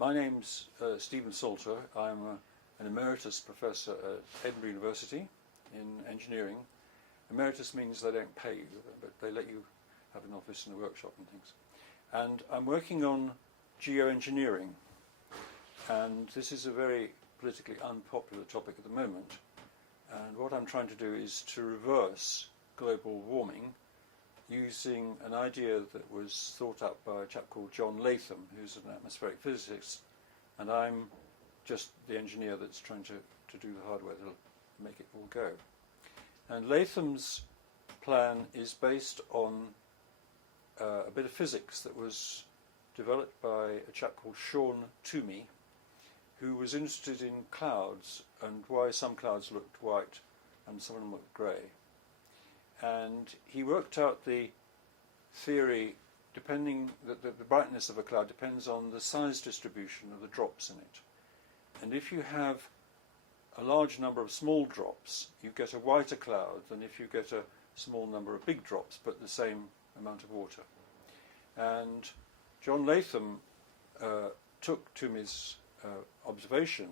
My name's Stephen Salter. I'm an emeritus professor at Edinburgh University in engineering. Emeritus means they don't pay you, but they let you have an office and a workshop and things. And I'm working on geoengineering, and this is a very politically unpopular topic at the moment. And what I'm trying to do is to reverse global warming using an idea that was thought up by a chap called John Latham, who's an atmospheric physicist, and I'm just the engineer that's trying to do the hardware that'll make it all go. And Latham's plan is based on a bit of physics that was developed by a chap called Sean Toomey, who was interested in clouds and why some clouds looked white and some of them looked grey. And he worked out the theory depending that the brightness of a cloud depends on the size distribution of the drops in it. And if you have a large number of small drops, you get a whiter cloud than if you get a small number of big drops but the same amount of water. And John Latham took Toomey's observation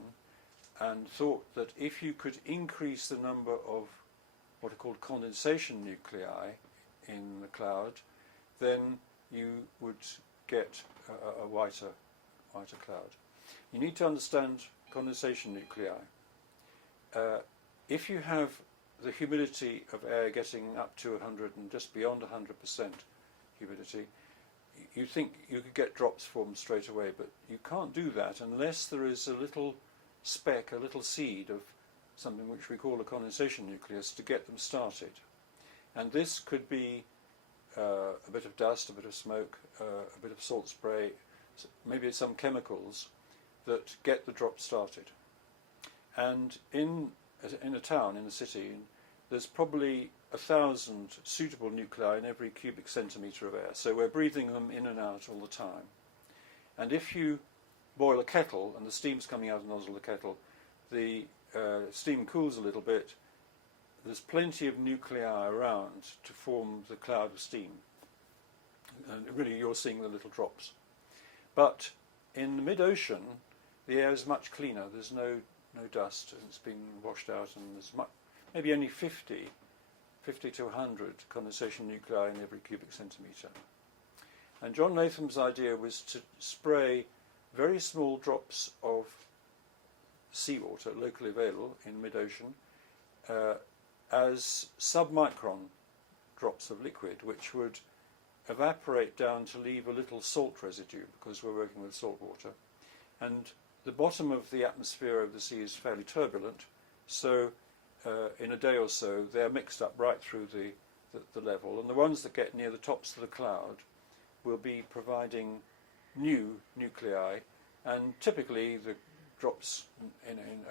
and thought that if you could increase the number of what are called condensation nuclei in the cloud, then you would get a whiter cloud. You need to understand condensation nuclei. If you have the humidity of air getting up to 100 and just beyond 100% humidity, you think you could get drops formed straight away, but you can't do that unless there is a little speck, a little seed of something which we call a condensation nucleus to get them started. And this could be a bit of dust, a bit of smoke, a bit of salt spray, maybe some chemicals that get the drop started. And in a town, in a city, there's probably 1,000 suitable nuclei in every cubic centimetre of air. So we're breathing them in and out all the time. And if you boil a kettle and the steam's coming out of the nozzle of the kettle, the steam cools a little bit, there's plenty of nuclei around to form the cloud of steam. And really you're seeing the little drops. But in the mid-ocean, the air is much cleaner. There's no dust, and it's been washed out, and there's maybe only 50 to 100 condensation nuclei in every cubic centimetre. And John Latham's idea was to spray very small drops of seawater, locally available in mid-ocean, as submicron drops of liquid, which would evaporate down to leave a little salt residue, because we're working with salt water. And the bottom of the atmosphere of the sea is fairly turbulent, so in a day or so they're mixed up right through the level, and the ones that get near the tops of the cloud will be providing new nuclei, and typically the drops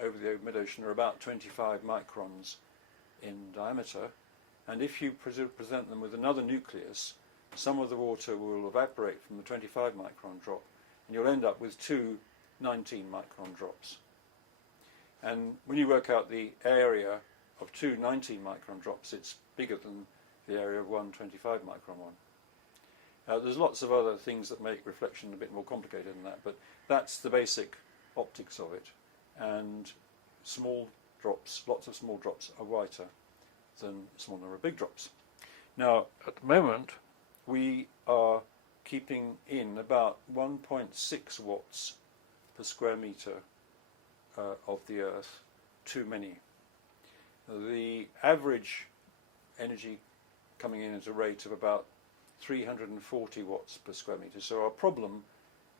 over the mid-ocean are about 25 microns in diameter, and if you present them with another nucleus, some of the water will evaporate from the 25 micron drop, and you'll end up with two 19 micron drops. And when you work out the area of two 19 micron drops, it's bigger than the area of one 25 micron one. There's lots of other things that make reflection a bit more complicated than that, but that's the basic optics of it. And small drops, lots of small drops, are whiter than a small number of big drops. Now, at the moment, we are keeping in about 1.6 watts per square metre of the Earth too many. The average energy coming in at a rate of about 340 watts per square metre. So our problem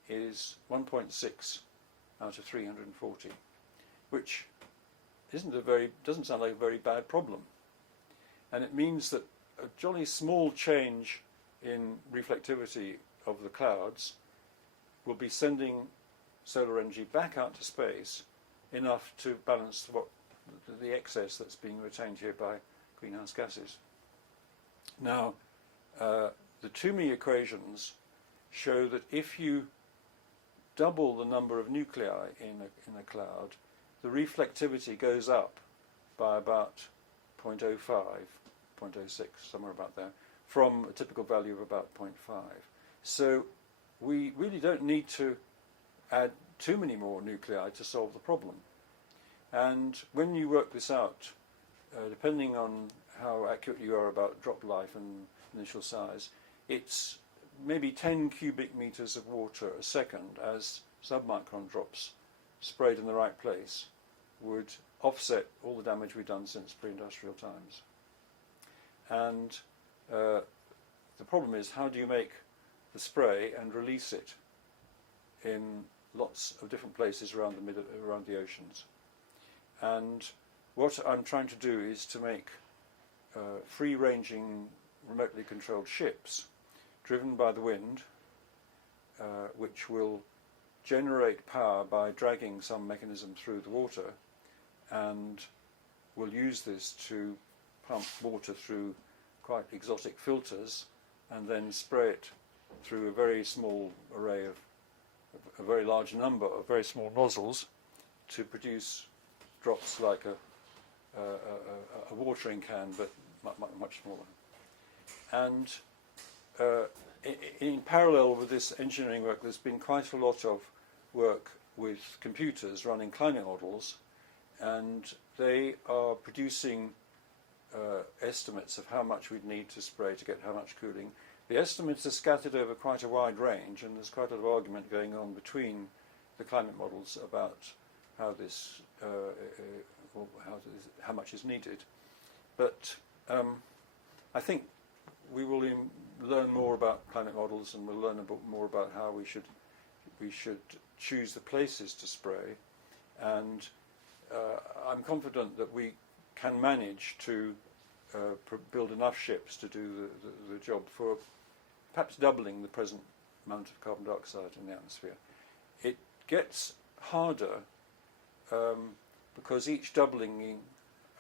is 1.6 out of 340, which doesn't sound like a very bad problem. And it means that a jolly small change in reflectivity of the clouds will be sending solar energy back out to space enough to balance the excess that's being retained here by greenhouse gases. Now, the Toomey equations show that if you double the number of nuclei in a cloud, the reflectivity goes up by about 0.05, 0.06, somewhere about there, from a typical value of about 0.5. So we really don't need to add too many more nuclei to solve the problem. And when you work this out, depending on how accurate you are about drop life and initial size, it's maybe 10 cubic meters of water a second as submicron drops sprayed in the right place would offset all the damage we've done since pre-industrial times. And the problem is, how do you make the spray and release it in lots of different places around the oceans? And what I'm trying to do is to make free-ranging, remotely controlled ships driven by the wind, which will generate power by dragging some mechanism through the water, and will use this to pump water through quite exotic filters and then spray it through a very small array of a very large number of very small nozzles to produce drops like a watering can, but much smaller. And in parallel with this engineering work, there's been quite a lot of work with computers running climate models, and they are producing estimates of how much we'd need to spray to get how much cooling. The estimates are scattered over quite a wide range, and there's quite a lot of argument going on between the climate models about how this, how much is needed. But I think we will learn more about climate models, and we'll learn more about how we should choose the places to spray. And I'm confident that we can manage to build enough ships to do the job for perhaps doubling the present amount of carbon dioxide in the atmosphere. It gets harder because each doubling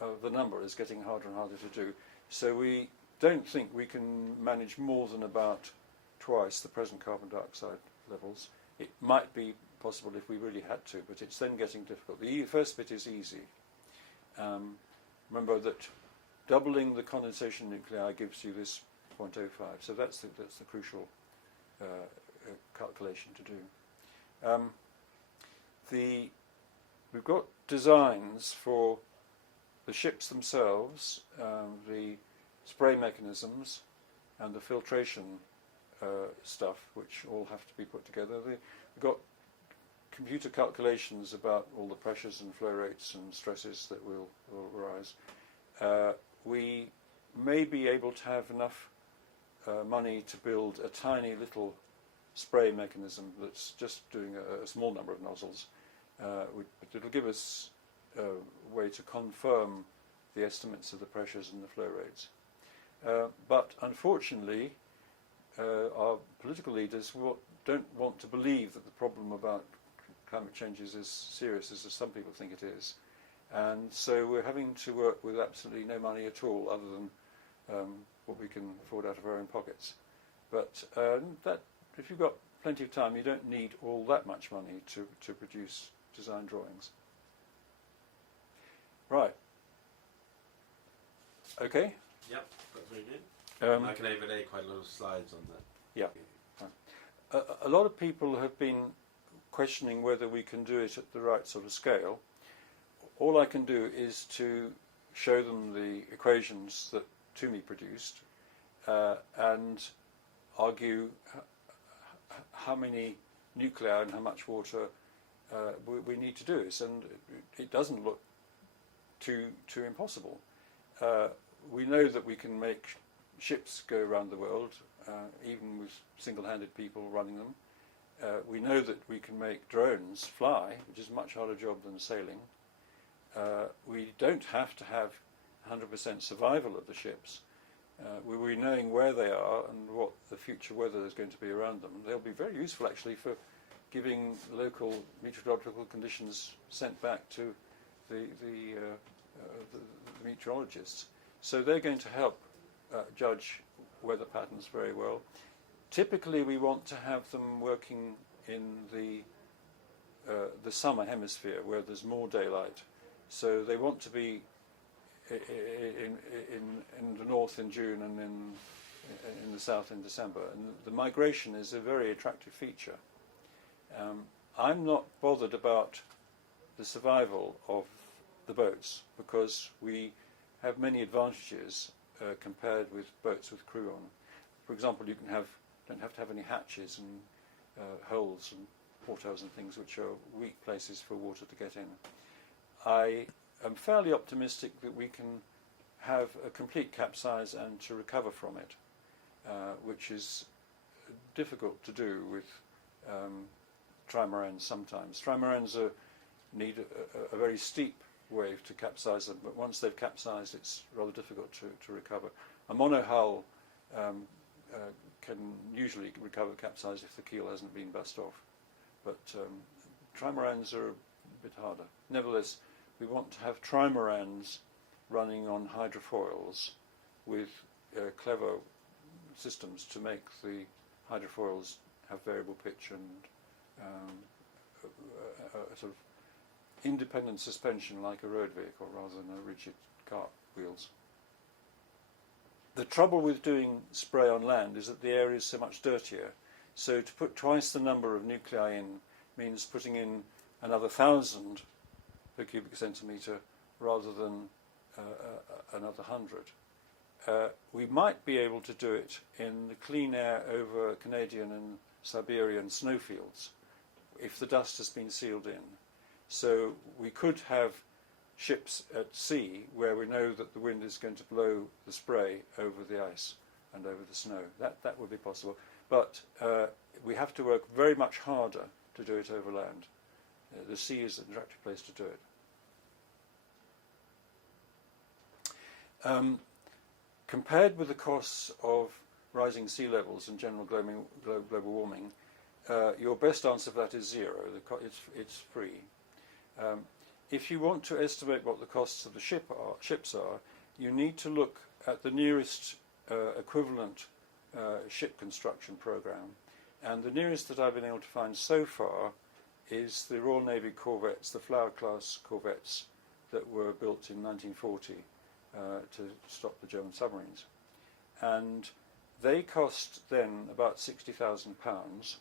of the number is getting harder and harder to do. So we don't think we can manage more than about twice the present carbon dioxide levels. It might be possible if we really had to, but it's then getting difficult. The first bit is easy. Remember that doubling the condensation nuclei gives you this 0.05, so that's the crucial calculation to do. We've got designs for the ships themselves, the spray mechanisms, and the filtration stuff, which all have to be put together. We've got computer calculations about all the pressures and flow rates and stresses that will arise. We may be able to have enough money to build a tiny little spray mechanism that's just doing a small number of nozzles. But it'll give us a way to confirm the estimates of the pressures and the flow rates. But unfortunately, our political leaders don't want to believe that the problem about climate change is as serious as some people think it is. And so we're having to work with absolutely no money at all, other than what we can afford out of our own pockets. But that, if you've got plenty of time, you don't need all that much money to produce design drawings. Right. Okay? Yep, that's very good. I can overlay quite a lot of slides on that. Yeah. A lot of people have been questioning whether we can do it at the right sort of scale. All I can do is to show them the equations that Toomey produced and argue how many nuclei and how much water we need to do this, and it doesn't look too impossible. We know that we can make ships go around the world, even with single-handed people running them. We know that we can make drones fly, which is a much harder job than sailing. We don't have to have 100% survival of the ships. We're knowing where they are and what the future weather is going to be around them. They'll be very useful, actually, for giving local meteorological conditions sent back to the meteorologists. So they're going to help judge weather patterns very well. Typically, we want to have them working in the summer hemisphere, where there's more daylight. So they want to be in the north in June and in the south in December. And the migration is a very attractive feature. I'm not bothered about the survival of the boats because we have many advantages compared with boats with crew on. For example, you don't have to have any hatches and holes and portholes and things which are weak places for water to get in. I am fairly optimistic that we can have a complete capsize and to recover from it, which is difficult to do with trimarans sometimes. Trimarans need a very steep wave to capsize them, but once they've capsized, it's rather difficult to recover. A monohull can usually recover capsize if the keel hasn't been bust off, but trimarans are a bit harder. Nevertheless, we want to have trimarans running on hydrofoils with clever systems to make the hydrofoils have variable pitch and a sort of independent suspension like a road vehicle rather than a rigid cart wheels. The trouble with doing spray on land is that the air is so much dirtier. So to put twice the number of nuclei in means putting in another 1,000 per cubic centimetre rather than another 100. We might be able to do it in the clean air over Canadian and Siberian snowfields if the dust has been sealed in. So we could have ships at sea where we know that the wind is going to blow the spray over the ice and over the snow. That would be possible. But we have to work very much harder to do it over land. The sea is an attractive place to do it. Compared with the costs of rising sea levels and general global warming, your best answer for that is zero. It's free. If you want to estimate what the costs of the ships are, you need to look at the nearest equivalent ship construction program. And the nearest that I've been able to find so far is the Royal Navy corvettes, the Flower class corvettes that were built in 1940 to stop the German submarines. And they cost then about £60,000.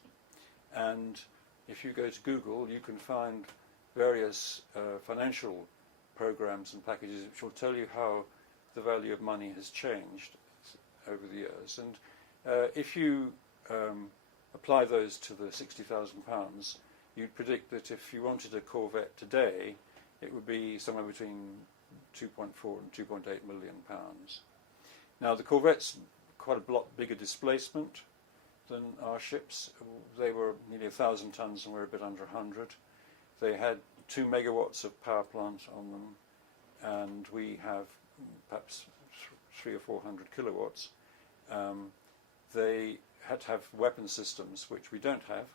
And if you go to Google, you can find various financial programs and packages which will tell you how the value of money has changed over the years. And if you apply those to the £60,000, you'd predict that if you wanted a Corvette today, it would be somewhere between 2.4 and 2.8 million pounds. Now the Corvette's quite a lot bigger displacement than our ships. They were nearly 1,000 tons and we're a bit under 100. They had 2 megawatts of power plant on them, and we have perhaps 300 or 400 kilowatts. They had to have weapon systems, which we don't have,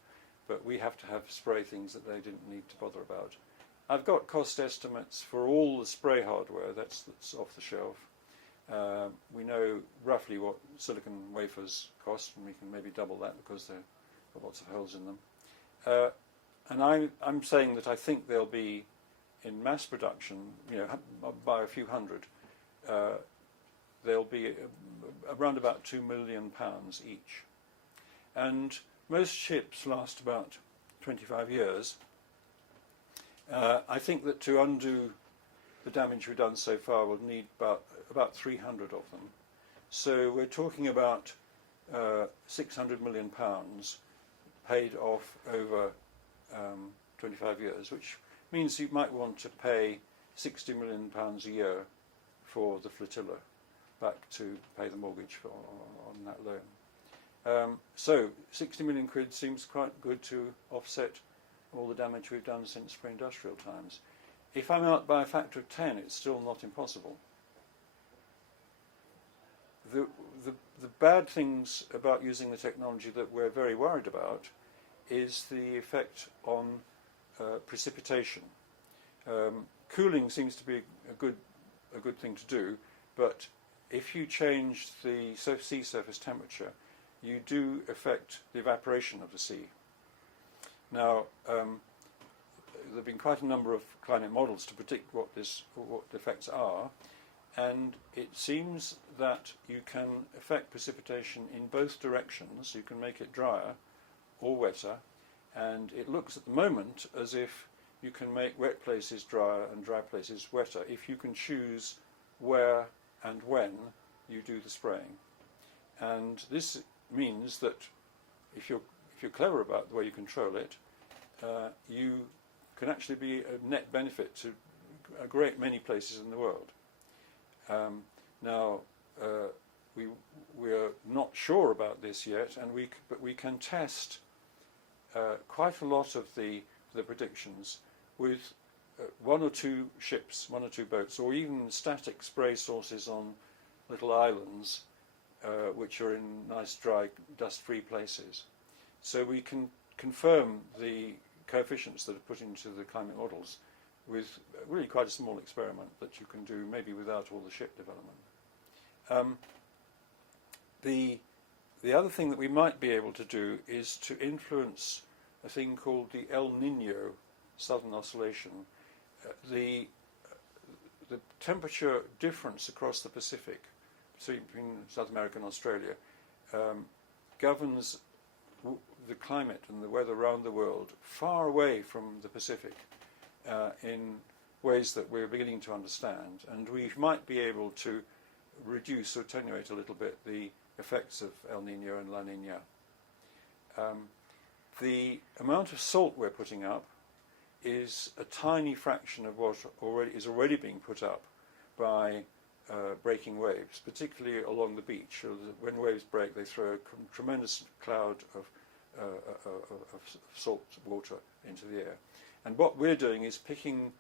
but we have to have spray things that they didn't need to bother about. I've got cost estimates for all the spray hardware that's off the shelf. We know roughly what silicon wafers cost, and we can maybe double that because there are lots of holes in them. And I'm saying that I think they'll be in mass production, by a few hundred. They'll be around about £2 million each. And most ships last about 25 years. I think that to undo the damage we've done so far, we'll need about 300 of them. So we're talking about £600 million paid off over 25 years, which means you might want to pay £60 million a year for the flotilla back to pay the mortgage on that loan. So 60 million quid seems quite good to offset all the damage we've done since pre-industrial times. If I'm out by a factor of 10, it's still not impossible. The bad things about using the technology that we're very worried about is the effect on precipitation. Cooling seems to be a good thing to do, but if you change the sea surface temperature, you do affect the evaporation of the sea. Now, there have been quite a number of climate models to predict what the effects are, and it seems that you can affect precipitation in both directions. You can make it drier or wetter, And it looks at the moment as if you can make wet places drier and dry places wetter if you can choose where and when you do the spraying. And this means that if you're clever about the way you control it, you can actually be a net benefit to a great many places in the world. Now, we are not sure about this yet, but we can test quite a lot of the predictions with one or two ships, one or two boats, or even static spray sources on little islands, which are in nice, dry, dust-free places. So we can confirm the coefficients that are put into the climate models with really quite a small experiment that you can do maybe without all the ship development. The other thing that we might be able to do is to influence a thing called the El Nino Southern Oscillation. The temperature difference across the Pacific, between South America and Australia, governs the climate and the weather around the world far away from the Pacific in ways that we're beginning to understand, and we might be able to reduce or attenuate a little bit the effects of El Nino and La Nina. The amount of salt we're putting up is a tiny fraction of what is already being put up by breaking waves, particularly along the beach. When waves break, they throw a tremendous cloud of salt water into the air. And what we're doing is picking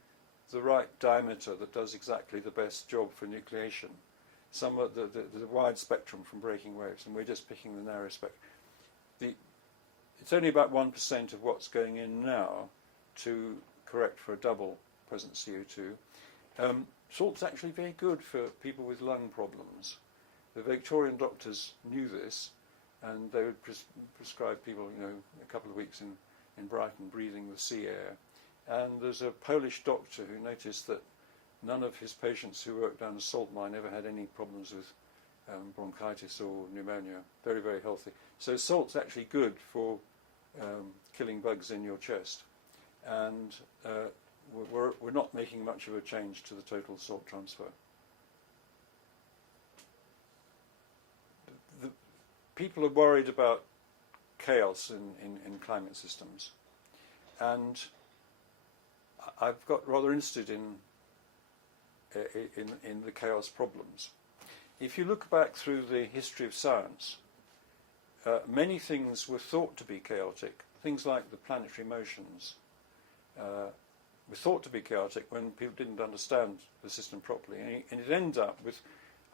the right diameter that does exactly the best job for nucleation. Some of the wide spectrum from breaking waves, and we're just picking the narrow spectrum. It's only about 1% of what's going in now to correct for a double present CO2. Salt's actually very good for people with lung problems. The Victorian doctors knew this, and they would prescribe people, a couple of weeks in Brighton breathing the sea air. And there's a Polish doctor who noticed that none of his patients who worked down a salt mine ever had any problems with bronchitis or pneumonia. Very, very healthy. So salt's actually good for killing bugs in your chest. And we're not making much of a change to the total salt transfer. The people are worried about chaos in climate systems. And I've got rather interested in the chaos problems. If you look back through the history of science, many things were thought to be chaotic. Things like the planetary motions were thought to be chaotic when people didn't understand the system properly. And it ended up with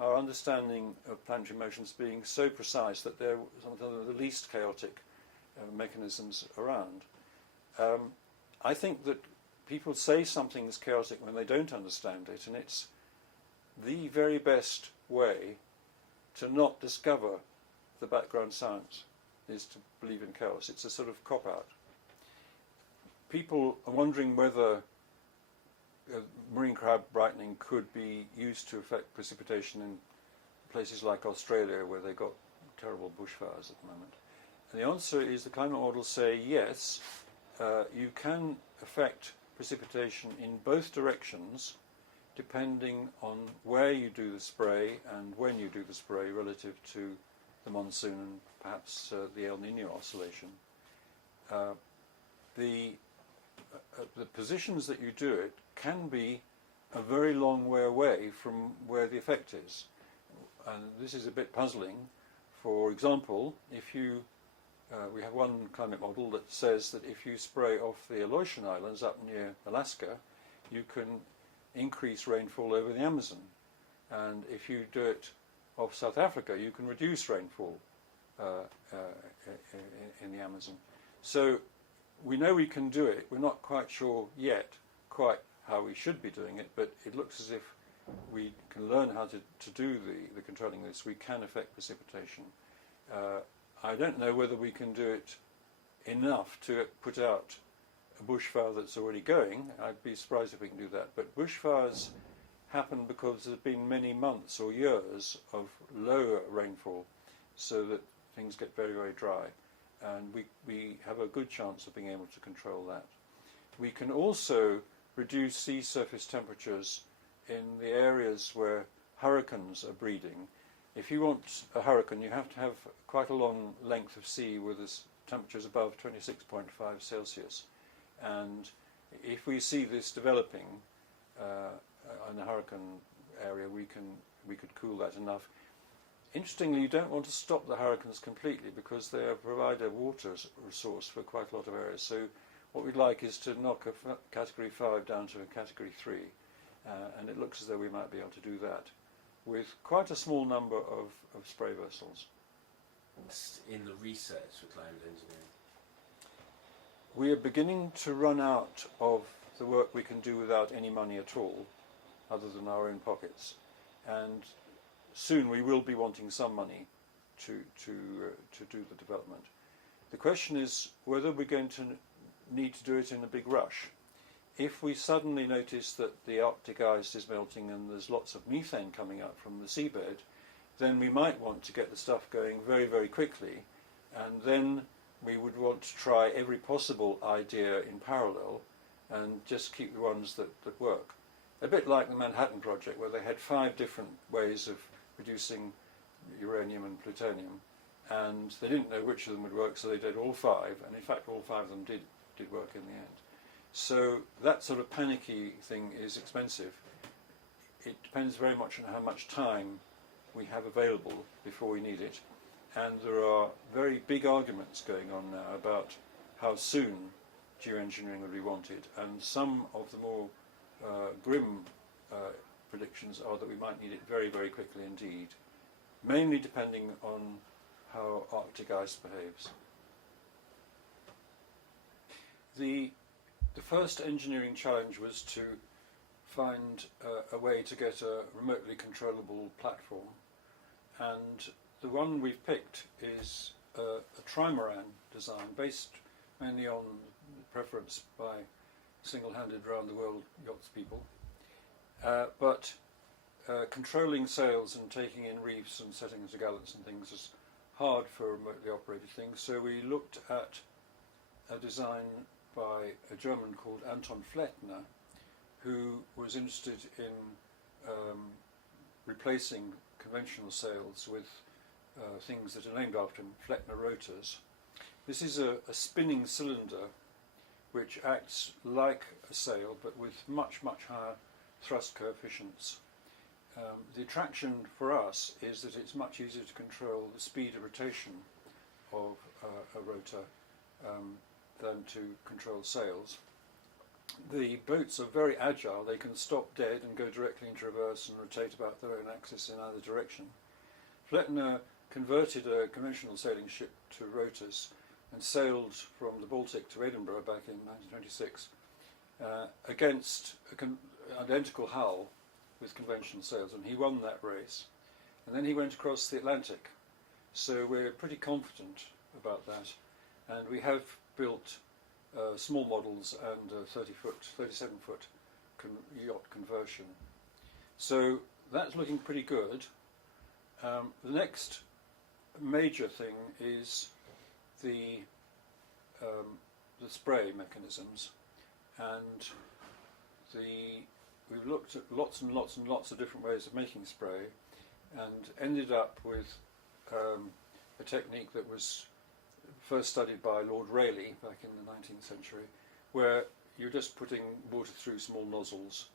our understanding of planetary motions being so precise that they're some of the least chaotic mechanisms around. I think that people say something is chaotic when they don't understand it, and it's the very best way to not discover the background science is to believe in chaos. It's a sort of cop-out. People are wondering whether marine crab brightening could be used to affect precipitation in places like Australia, where they've got terrible bushfires at the moment. And the answer is the climate models say yes, you can affect precipitation in both directions depending on where you do the spray and when you do the spray relative to the monsoon and perhaps the El Nino oscillation. The positions that you do it can be a very long way away from where the effect is. And this is a bit puzzling. For example, if you we have one climate model that says that if you spray off the Aleutian Islands up near Alaska, you can increase rainfall over the Amazon. And if you do it off South Africa, you can reduce rainfall in the Amazon. So we know we can do it. We're not quite sure yet quite how we should be doing it, but it looks as if we can learn how to do the controlling this. We can affect precipitation. I don't know whether we can do it enough to put out a bushfire that's already going. I'd be surprised if we can do that. But bushfires happen because there have been many months or years of lower rainfall, so that things get very, very dry. and we have a good chance of being able to control that. We can also reduce sea surface temperatures in the areas where hurricanes are breeding. If you want a hurricane, you have to have quite a long length of sea with temperatures above 26.5 Celsius. And if we see this developing in the hurricane area, we could cool that enough. Interestingly, you don't want to stop the hurricanes completely because they provide a water resource for quite a lot of areas. So what we'd like is to knock a category 5 down to a category 3, and it looks as though we might be able to do that with quite a small number of spray vessels. In the research for climate engineering? We are beginning to run out of the work we can do without any money at all, other than our own pockets. And soon we will be wanting some money to do the development. The question is whether we're going to need to do it in a big rush. If we suddenly notice that the Arctic ice is melting and there's lots of methane coming up from the seabed, then we might want to get the stuff going very, very quickly, and then we would want to try every possible idea in parallel and just keep the ones that work. A bit like the Manhattan Project, where they had 5 different ways of producing uranium and plutonium, and they didn't know which of them would work, so they did all 5, and in fact all 5 of them did work in the end. So that sort of panicky thing is expensive. It depends very much on how much time we have available before we need it, and there are very big arguments going on now about how soon geoengineering will be wanted, and some of the more grim predictions are that we might need it very, very quickly indeed, mainly depending on how Arctic ice behaves. The first engineering challenge was to find a way to get a remotely controllable platform, and the one we've picked is a trimaran design based mainly on preference by single-handed round the world yachts people, but controlling sails and taking in reefs and setting into gallants and things is hard for remotely operated things, so we looked at a design by a German called Anton Flettner, who was interested in replacing conventional sails with things that are named after him, Flettner rotors. This is a spinning cylinder which acts like a sail but with much, much higher thrust coefficients. The attraction for us is that it's much easier to control the speed of rotation of a rotor than to control sails. The boats are very agile. They can stop dead and go directly into reverse and rotate about their own axis in either direction. Flettner converted a conventional sailing ship to rotors and sailed from the Baltic to Edinburgh back in 1926 against an identical hull with conventional sails, and he won that race. And then he went across the Atlantic. So we're pretty confident about that, and we have built small models and a 37-foot yacht conversion. So that's looking pretty good. The next major thing is the spray mechanisms, and we've looked at lots and lots and lots of different ways of making spray, and ended up with a technique that was first studied by Lord Rayleigh back in the 19th century, where you're just putting water through small nozzles.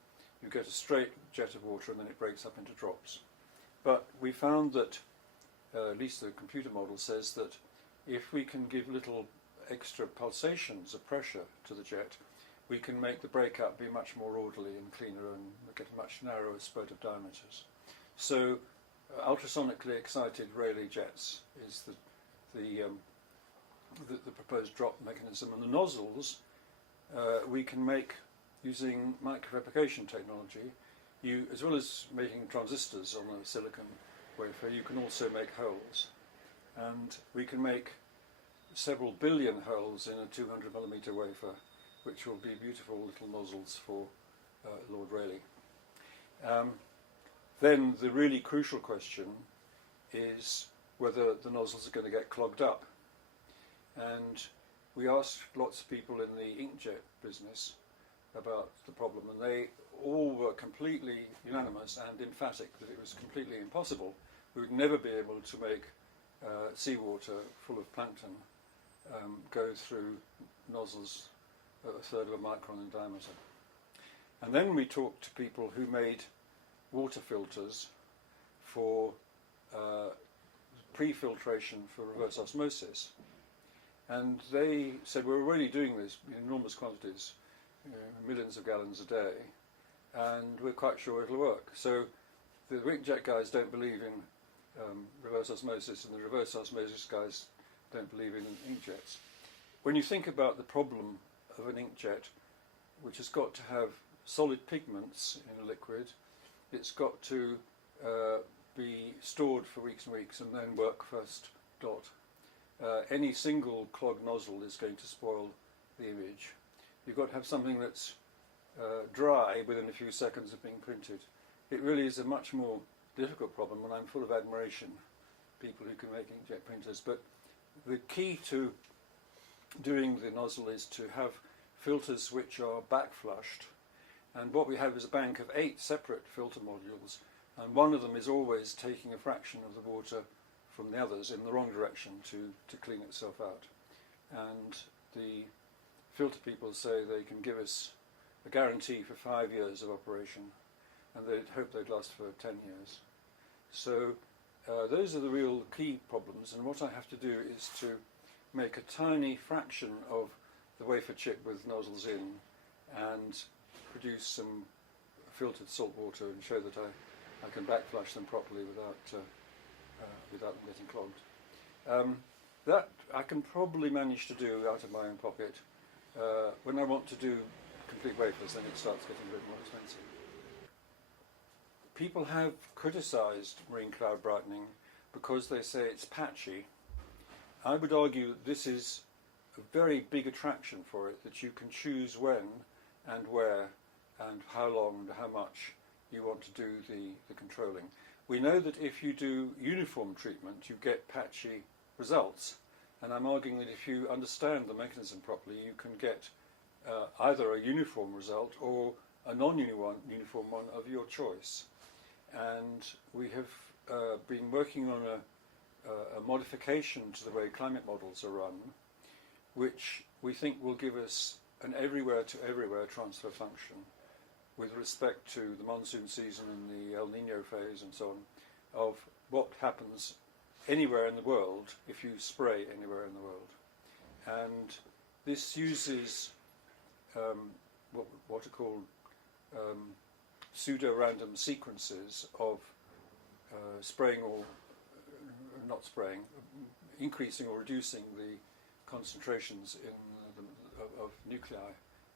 You get a straight jet of water and then it breaks up into drops. But we found that, at least the computer model says that if we can give little extra pulsations of pressure to the jet, we can make the breakup be much more orderly and cleaner and get a much narrower spread of diameters. So ultrasonically excited Rayleigh jets is the proposed drop mechanism, and the nozzles we can make using microfabrication technology. As well as making transistors on a silicon wafer, you can also make holes, and we can make several billion holes in a 200mm wafer, which will be beautiful little nozzles for Lord Rayleigh. Then the really crucial question is whether the nozzles are going to get clogged up. And we asked lots of people in the inkjet business about the problem, and they all were completely unanimous and emphatic that it was completely impossible. We would never be able to make seawater full of plankton go through nozzles a third of a micron in diameter. And then we talked to people who made water filters for pre-filtration for reverse osmosis. And they said, we're already doing this in enormous quantities, millions of gallons a day, and we're quite sure it'll work. So the inkjet guys don't believe in reverse osmosis, and the reverse osmosis guys don't believe in inkjets. When you think about the problem of an inkjet, which has got to have solid pigments in a liquid, it's got to be stored for weeks and weeks and then work first dot. Any single clogged nozzle is going to spoil the image. You've got to have something that's dry within a few seconds of being printed. It really is a much more difficult problem, and I'm full of admiration for people who can make inkjet printers. But the key to doing the nozzle is to have filters which are backflushed. And what we have is a bank of 8 separate filter modules, and one of them is always taking a fraction of the water from the others in the wrong direction to clean itself out. And the filter people say they can give us a guarantee for 5 years of operation, and they'd hope they'd last for 10 years. So those are the real key problems, and what I have to do is to make a tiny fraction of the wafer chip with nozzles in and produce some filtered salt water and show that I can backflush them properly without them getting clogged. That I can probably manage to do out of my own pocket. When I want to do complete wafers, then it starts getting a bit more expensive. People have criticised marine cloud brightening because they say it's patchy. I would argue that this is a very big attraction for it, that you can choose when and where and how long and how much you want to do the controlling. We know that if you do uniform treatment, you get patchy results, and I'm arguing that if you understand the mechanism properly, you can get either a uniform result or a non-uniform one of your choice. And we have been working on a modification to the way climate models are run, which we think will give us an everywhere to everywhere transfer function with respect to the monsoon season and the El Nino phase and so on, of what happens anywhere in the world if you spray anywhere in the world. And this uses what are called pseudo-random sequences of spraying or not spraying, increasing or reducing the concentrations of nuclei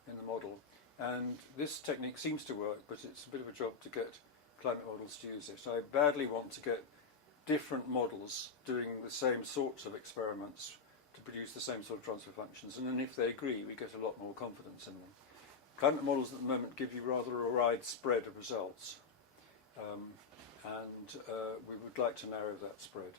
in the model. And this technique seems to work, but it's a bit of a job to get climate models to use it. I badly want to get different models doing the same sorts of experiments to produce the same sort of transfer functions, and then if they agree, we get a lot more confidence in them. Climate models at the moment give you rather a wide spread of results, and we would like to narrow that spread.